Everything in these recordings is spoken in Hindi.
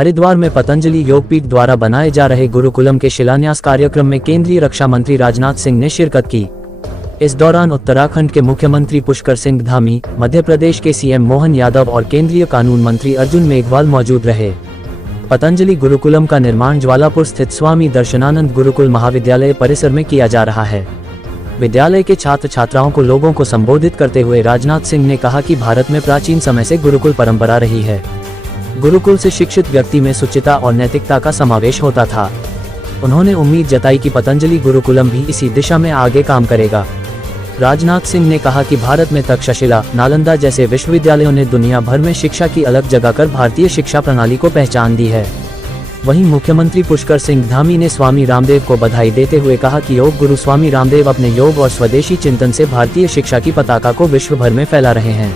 हरिद्वार में पतंजलि योगपीठ द्वारा बनाए जा रहे गुरुकुलम के शिलान्यास कार्यक्रम में केंद्रीय रक्षा मंत्री राजनाथ सिंह ने शिरकत की। इस दौरान उत्तराखंड के मुख्यमंत्री पुष्कर सिंह धामी, मध्य प्रदेश के सीएम मोहन यादव और केंद्रीय कानून मंत्री अर्जुन मेघवाल मौजूद रहे। पतंजलि गुरुकुलम का निर्माण ज्वालापुर स्थित स्वामी दर्शनानंद गुरुकुल महाविद्यालय परिसर में किया जा रहा है। विद्यालय के छात्र छात्राओं को लोगों को संबोधित करते हुए राजनाथ सिंह ने कहा कि भारत में प्राचीन समय से गुरुकुल परंपरा रही है। गुरुकुल से शिक्षित व्यक्ति में सुचिता और नैतिकता का समावेश होता था। उन्होंने उम्मीद जताई कि पतंजलि गुरुकुलम भी इसी दिशा में आगे काम करेगा। राजनाथ सिंह ने कहा कि भारत में तक्षशिला, नालंदा जैसे विश्वविद्यालयों ने दुनिया भर में शिक्षा की अलग जगह कर भारतीय शिक्षा प्रणाली को पहचान दी है। वहीं मुख्यमंत्री पुष्कर सिंह धामी ने स्वामी रामदेव को बधाई देते हुए कहा कि योग गुरु स्वामी रामदेव अपने योग और स्वदेशी चिंतन से भारतीय शिक्षा की पताका को विश्व भर में फैला रहे हैं।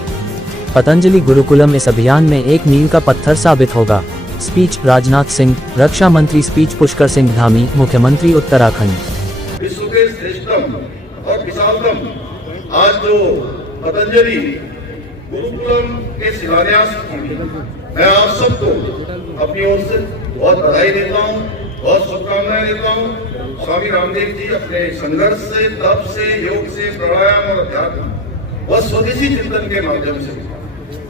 पतंजलि गुरुकुलम इस अभियान में एक मील का पत्थर साबित होगा। स्पीच राजनाथ सिंह, रक्षा मंत्री स्पीच पुष्कर सिंह धामी, मुख्यमंत्री उत्तराखंड। विश्व के श्रेष्ठतम और विशालतम आज जो पतंजलि गुरुकुलम के शिलान्यास, मैं आप सबको अपनी ओर से बहुत बधाई देता हूँ, बहुत शुभकामनाएं देता हूँ। स्वामी रामदेव जी अपने संघर्ष से, तप से, योग से, प्राणायाम और अध्यात्म व स्वदेशी चिंतन के माध्यम से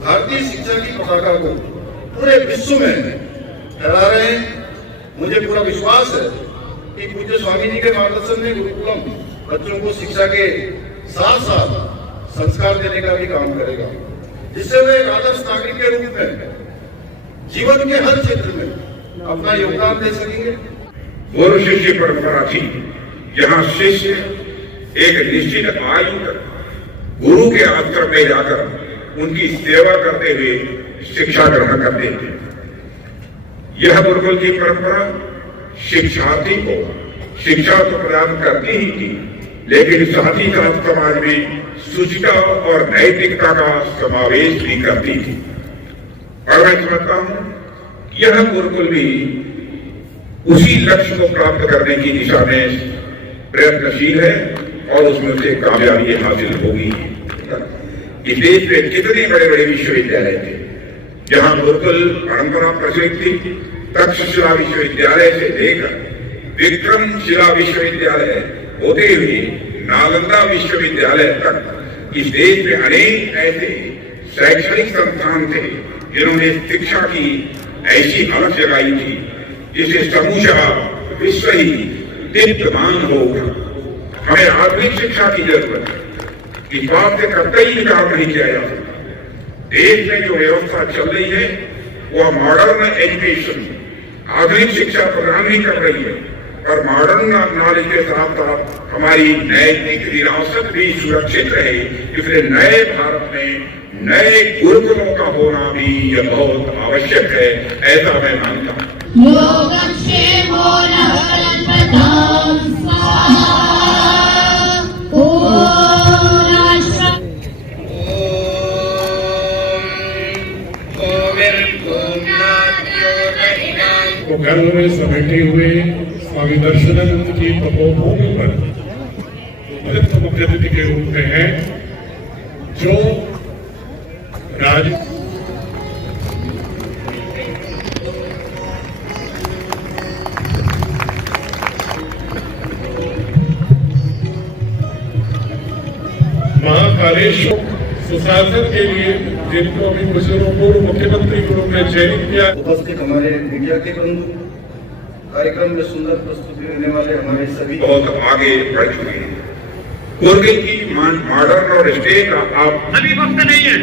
भारतीय शिक्षा की पताका को पूरे विश्व में फैला रहे हैं। मुझे पूरा विश्वास है कि पूज्य स्वामी जी के मार्गदर्शन में गुरुकुलम बच्चों को शिक्षा के साथ साथ संस्कार देने का भी काम करेगा, जिससे वे एक आदर्श नागरिक के रूप में जीवन के हर क्षेत्र में अपना योगदान दे सकेंगे। गुरु शिष्य परंपरा थी, जहाँ शिष्य एक निश्चित आयु तक गुरु के आश्रम में जाकर उनकी सेवा करते हुए शिक्षा ग्रहण करते थे। यह गुरुकुल की परंपरा शिक्षार्थी को शिक्षा तो प्रदान करती ही थी, लेकिन साथ ही साथ समाज में सुचिता और नैतिकता का समावेश भी करती थी। और मैं समझता हूं यह गुरुकुल भी उसी लक्ष्य को प्राप्त करने की दिशा में प्रयत्नशील है और उसमें उसे कामयाबी हासिल होगी। इस देश में कितने बड़े बड़े विश्वविद्यालय थे जहां गुरुकुल परंपरा प्रचलित थी। तक्षशिला विश्वविद्यालय से लेकर विक्रमशिला विश्वविद्यालय होते हुए नालंदा विश्वविद्यालय तक इस देश में अनेक ऐसे शैक्षणिक संस्थान थे जिन्होंने शिक्षा की ऐसी अलग जगाई थी जिसे समूचा विश्व ही दीप्तमान होगा। हमें आधुनिक शिक्षा की जरूरत है। इस बात से कतई इनकार नहीं किया जा सकता। देश में जो व्यवस्था चल रही है वह मॉडर्न एजुकेशन, आधुनिक शिक्षा प्रदान ही कर रही है, और मॉडर्न नॉलेज के साथ साथ हमारी नैतिक विरासत भी सुरक्षित रहे। इसलिए नए भारत में नए गुरुकुलों का होना भी यह बहुत आवश्यक है, ऐसा मैं मानता हूँ। घर में समेटे हुए स्वामी दर्शनानंद की तपोभूमि पर मुख्य अतिथि के रूप में है जो महाकालेश्वर सुशासन के लिए जिनको अभी कुछ दिनों पूर्व मुख्यमंत्री के रूप में चयनित किया। उपस्थित हमारे मीडिया के बंधु, कार्यक्रम में सुंदर प्रस्तुति देने वाले हमारे सभी बहुत आगे बढ़ चुके हैं। गुरुकुल की मॉडर्न और स्टेट आप अभी वक्त नहीं है,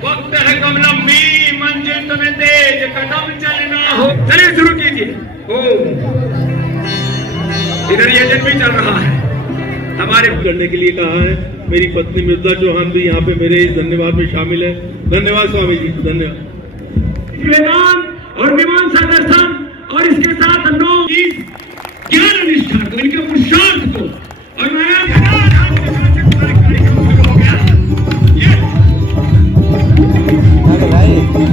वक्त है कम लंबी मंजिल तुम्हें तेज कदम चलना हो। चलिए शुरू कीजिए। इधर ये जन भी चल रहा है हमारे करने के लिए कहा है। मेरी पत्नी मृदा चौहान भी यहाँ पे मेरे इस धन्यवाद में शामिल है। धन्यवाद स्वामी जी, धन्यवाद। और मीमांसा दर्शन और इसके साथ 9